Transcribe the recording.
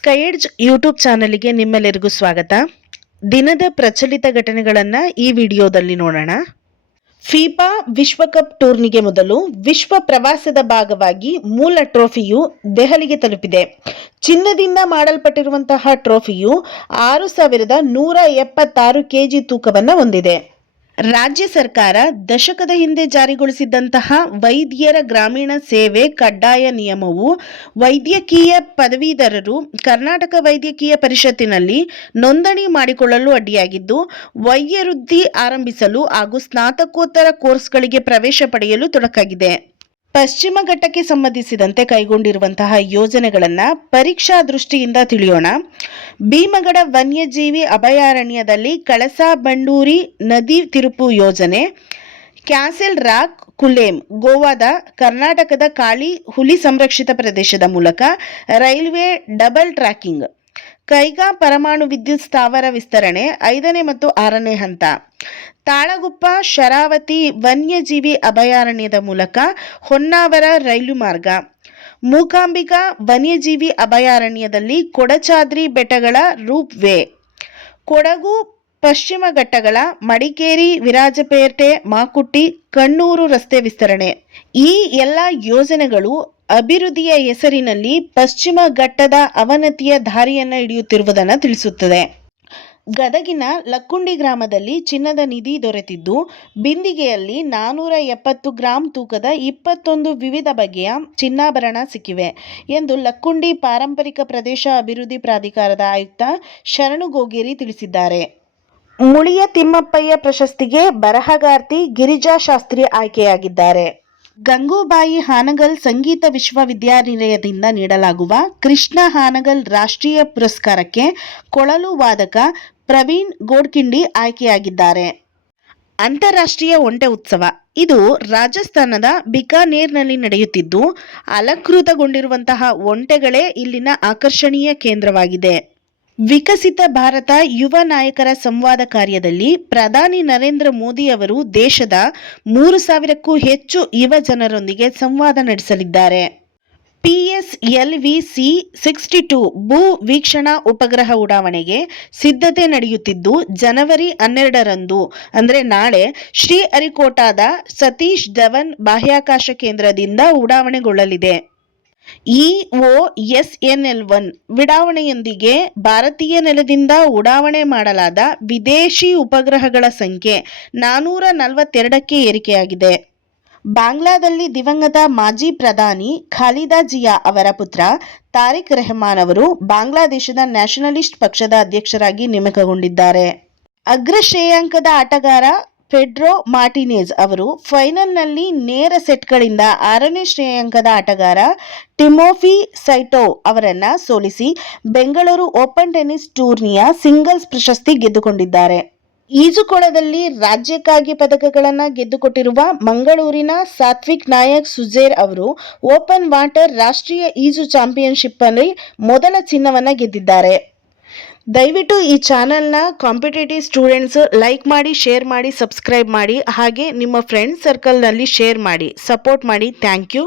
ಸ್ಕೈಡ್ಜ್ YouTube ಚಾನಲ್ಗೆ ನಿಮ್ಮೆಲ್ಲರಿಗೂ ಸ್ವಾಗತ. ದಿನದ ಪ್ರಚಲಿತ ಘಟನೆಗಳನ್ನು ಈ ವಿಡಿಯೋದಲ್ಲಿ ನೋಡೋಣ. ಫಿಫಾ ವಿಶ್ವಕಪ್ ಟೂರ್ನಿಗೆ ಮೊದಲು ವಿಶ್ವ ಪ್ರವಾಸದ ಭಾಗವಾಗಿ ಮೂಲ ಟ್ರೋಫಿಯು ದೆಹಲಿಗೆ ತಲುಪಿದೆ. ಚಿನ್ನದಿಂದ ಮಾಡಲ್ಪಟ್ಟಿರುವಂತಹ ಟ್ರೋಫಿಯು ಆರು ಸಾವಿರದ ನೂರ ಎಪ್ಪತ್ತಾರು ಕೆಜಿ ತೂಕವನ್ನು ಹೊಂದಿದೆ. ರಾಜ್ಯ ಸರ್ಕಾರ ದಶಕದ ಹಿಂದೆ ಜಾರಿಗೊಳಿಸಿದ್ದಂತಹ ವೈದ್ಯರ ಗ್ರಾಮೀಣ ಸೇವೆ ಕಡ್ಡಾಯ ನಿಯಮವು ವೈದ್ಯಕೀಯ ಪದವೀಧರರು ಕರ್ನಾಟಕ ವೈದ್ಯಕೀಯ ಪರಿಷತ್ತಿನಲ್ಲಿ ನೋಂದಣಿ ಮಾಡಿಕೊಳ್ಳಲು ಅಡ್ಡಿಯಾಗಿದ್ದು, ವೈದ್ಯವೃತ್ತಿ ಆರಂಭಿಸಲು ಹಾಗೂ ಸ್ನಾತಕೋತ್ತರ ಕೋರ್ಸ್ಗಳಿಗೆ ಪ್ರವೇಶ ಪಡೆಯಲು ತೊಡಕಾಗಿದೆ. ಪಶ್ಚಿಮ ಘಟ್ಟಕ್ಕೆ ಸಂಬಂಧಿಸಿದಂತೆ ಕೈಗೊಂಡಿರುವಂತಹ ಯೋಜನೆಗಳನ್ನು ಪರೀಕ್ಷಾ ದೃಷ್ಟಿಯಿಂದ ತಿಳಿಯೋಣ. ಭೀಮಗಡ ವನ್ಯಜೀವಿ ಅಭಯಾರಣ್ಯದಲ್ಲಿ ಕಳಸಾ ಬಂಡೂರಿ ನದಿ ತಿರುಪು ಯೋಜನೆ, ಕ್ಯಾಸೆಲ್ ರಾಕ್ ಕುಲೇಮ್ ಗೋವಾದ ಕರ್ನಾಟಕದ ಕಾಳಿ ಹುಲಿ ಸಂರಕ್ಷಿತ ಪ್ರದೇಶದ ಮೂಲಕ ರೈಲ್ವೆ ಡಬಲ್ ಟ್ರ್ಯಾಕಿಂಗ್. ಕೈಗಾ ಪರಮಾಣು ವಿದ್ಯುತ್ ಸ್ಥಾವರ ವಿಸ್ತರಣೆ ಐದನೇ ಮತ್ತು ಆರನೇ ಹಂತ. ತಾಳಗುಪ್ಪ, ಶರಾವತಿ, ವನ್ಯಜೀವಿ ಅಭಯಾರಣ್ಯದ ಮೂಲಕ ಹೊನ್ನಾವರ ರೈಲು ಮಾರ್ಗ. ಮೂಕಾಂಬಿಕಾ ವನ್ಯಜೀವಿ ಅಭಯಾರಣ್ಯದಲ್ಲಿ ಕೊಡಚಾದ್ರಿ ಬೆಟ್ಟಗಳ ರೂಪ್ ವೇ. ಕೊಡಗು ಪಶ್ಚಿಮ ಘಟ್ಟಗಳ ಮಡಿಕೇರಿ, ವಿರಾಜಪೇಟೆ, ಮಾಕುಟ್ಟಿ, ಕಣ್ಣೂರು ರಸ್ತೆ ವಿಸ್ತರಣೆ. ಈ ಎಲ್ಲ ಯೋಜನೆಗಳು ಅಭಿವೃದ್ಧಿಯ ಹೆಸರಿನಲ್ಲಿ ಪಶ್ಚಿಮ ಘಟ್ಟದ ಅವನತಿಯ ದಾರಿಯನ್ನು ಹಿಡಿಯುತ್ತಿರುವುದನ್ನು ತಿಳಿಸುತ್ತದೆ. ಗದಗಿನ ಲಕ್ಕುಂಡಿ ಗ್ರಾಮದಲ್ಲಿ ಚಿನ್ನದ ನಿಧಿ ದೊರೆತಿದ್ದು, ಬಿಂದಿಗೆಯಲ್ಲಿ ನಾನೂರ ಎಪ್ಪತ್ತು ಗ್ರಾಂ ತೂಕದ ಇಪ್ಪತ್ತೊಂದು ವಿವಿಧ ಬಗೆಯ ಚಿನ್ನಾಭರಣ ಸಿಕ್ಕಿವೆ ಎಂದು ಲಕ್ಕುಂಡಿ ಪಾರಂಪರಿಕ ಪ್ರದೇಶ ಅಭಿವೃದ್ಧಿ ಪ್ರಾಧಿಕಾರದ ಆಯುಕ್ತ ಶರಣು ಗೋಗೇರಿ ತಿಳಿಸಿದ್ದಾರೆ. ಮುಳಿಯ ತಿಮ್ಮಪ್ಪಯ್ಯ ಪ್ರಶಸ್ತಿಗೆ ಬರಹಗಾರ್ತಿ ಗಿರಿಜಾ ಶಾಸ್ತ್ರಿ ಆಯ್ಕೆಯಾಗಿದ್ದಾರೆ. ಗಂಗೂಬಾಯಿ ಹಾನಗಲ್ ಸಂಗೀತ ವಿಶ್ವವಿದ್ಯಾನಿಲಯದಿಂದ ನೀಡಲಾಗುವ ಕೃಷ್ಣ ಹಾನಗಲ್ ರಾಷ್ಟ್ರೀಯ ಪುರಸ್ಕಾರಕ್ಕೆ ಕೊಳಲು ವಾದಕ ಪ್ರವೀಣ್ ಗೋಡ್ಕಿಂಡಿ ಆಯ್ಕೆಯಾಗಿದ್ದಾರೆ. ಅಂತಾರಾಷ್ಟ್ರೀಯ ಒಂಟೆ ಉತ್ಸವ. ಇದು ರಾಜಸ್ಥಾನದ ಬಿಕಾನೇರ್ನಲ್ಲಿ ನಡೆಯುತ್ತಿದ್ದು, ಅಲಂಕೃತಗೊಂಡಿರುವಂತಹ ಒಂಟೆಗಳೇ ಇಲ್ಲಿನ ಆಕರ್ಷಣೀಯ ಕೇಂದ್ರವಾಗಿದೆ. ವಿಕಸಿತ ಭಾರತ ಯುವ ನಾಯಕರ ಸಂವಾದ ಕಾರ್ಯದಲ್ಲಿ ಪ್ರಧಾನಿ ನರೇಂದ್ರ ಮೋದಿ ಅವರು ದೇಶದ ಮೂರು ಸಾವಿರಕ್ಕೂ ಹೆಚ್ಚು ಯುವ ಜನರೊಂದಿಗೆ ಸಂವಾದ ನಡೆಸಲಿದ್ದಾರೆ. ಪಿಎಸ್ಎಲ್ವಿ ಸಿ ಸಿಕ್ಸ್ಟಿ ಟು ಭೂ ವೀಕ್ಷಣಾ ಉಪಗ್ರಹ ಉಡಾವಣೆಗೆ ಸಿದ್ಧತೆ ನಡೆಯುತ್ತಿದ್ದು, ಜನವರಿ ಹನ್ನೆರಡರಂದು, ಅಂದರೆ ನಾಳೆ ಶ್ರೀಹರಿಕೋಟಾದ ಸತೀಶ್ ಧವನ್ ಬಾಹ್ಯಾಕಾಶ ಕೇಂದ್ರದಿಂದ ಉಡಾವಣೆಗೊಳ್ಳಲಿದೆ. ಇಒಎಸ್ಎನ್ಎಲ್ ಒನ್ ವಿಡಾವಣೆಯೊಂದಿಗೆ ಭಾರತೀಯ ನೆಲದಿಂದ ಉಡಾವಣೆ ಮಾಡಲಾದ ವಿದೇಶಿ ಉಪಗ್ರಹಗಳ ಸಂಖ್ಯೆ ನಾನೂರ ನಲವತ್ತೆರಡಕ್ಕೆ ಏರಿಕೆಯಾಗಿದೆ. ಬಾಂಗ್ಲಾದಲ್ಲಿ ದಿವಂಗತ ಮಾಜಿ ಪ್ರಧಾನಿ ಖಾಲಿದಾ ಜಿಯಾ ಅವರ ಪುತ್ರ ತಾರಿಕ್ ರೆಹಮಾನ್ ಅವರು ಬಾಂಗ್ಲಾದೇಶದ ನ್ಯಾಷನಲಿಸ್ಟ್ ಪಕ್ಷದ ಅಧ್ಯಕ್ಷರಾಗಿ ನೇಮಕಗೊಂಡಿದ್ದಾರೆ. ಅಗ್ರ ಶ್ರೇಯಾಂಕದ ಆಟಗಾರ ಫೆಡ್ರೋ ಮಾರ್ಟಿನೇಜ್ ಅವರು ಫೈನಲ್ನಲ್ಲಿ ನೇರ ಸೆಟ್ಗಳಿಂದ ಆರನೇ ಶ್ರೇಯಾಂಕದ ಆಟಗಾರ ಟಿಮೋಫಿ ಸೈಟೋ ಅವರನ್ನ ಸೋಲಿಸಿ ಬೆಂಗಳೂರು ಓಪನ್ ಟೆನ್ನಿಸ್ ಟೂರ್ನಿಯ ಸಿಂಗಲ್ಸ್ ಪ್ರಶಸ್ತಿ ಗೆದ್ದುಕೊಂಡಿದ್ದಾರೆ. ಈಜುಕೊಳದಲ್ಲಿ ರಾಜ್ಯಕ್ಕಾಗಿ ಪದಕಗಳನ್ನು ಗೆದ್ದುಕೊಟ್ಟಿರುವ ಮಂಗಳೂರಿನ ಸಾತ್ವಿಕ್ ನಾಯಕ್ ಸುಜೇರ್ ಅವರು ಓಪನ್ ವಾಟರ್ ರಾಷ್ಟ್ರೀಯ ಈಜು ಚಾಂಪಿಯನ್ಶಿಪ್ನಲ್ಲಿ ಮೊದಲ ಚಿನ್ನವನ್ನು ಗೆದ್ದಿದ್ದಾರೆ. ದಯವಿಟ್ಟು ಈ ಚಾನಲ್ನ ಕಾಂಪಿಟೇಟಿವ್ ಸ್ಟೂಡೆಂಟ್ಸ್ ಲೈಕ್ ಮಾಡಿ, ಶೇರ್ ಮಾಡಿ, ಸಬ್ಸ್ಕ್ರೈಬ್ ಮಾಡಿ, ಹಾಗೆ ನಿಮ್ಮ ಫ್ರೆಂಡ್ಸ್ ಸರ್ಕಲ್ನಲ್ಲಿ ಶೇರ್ ಮಾಡಿ, ಸಪೋರ್ಟ್ ಮಾಡಿ. Thank you.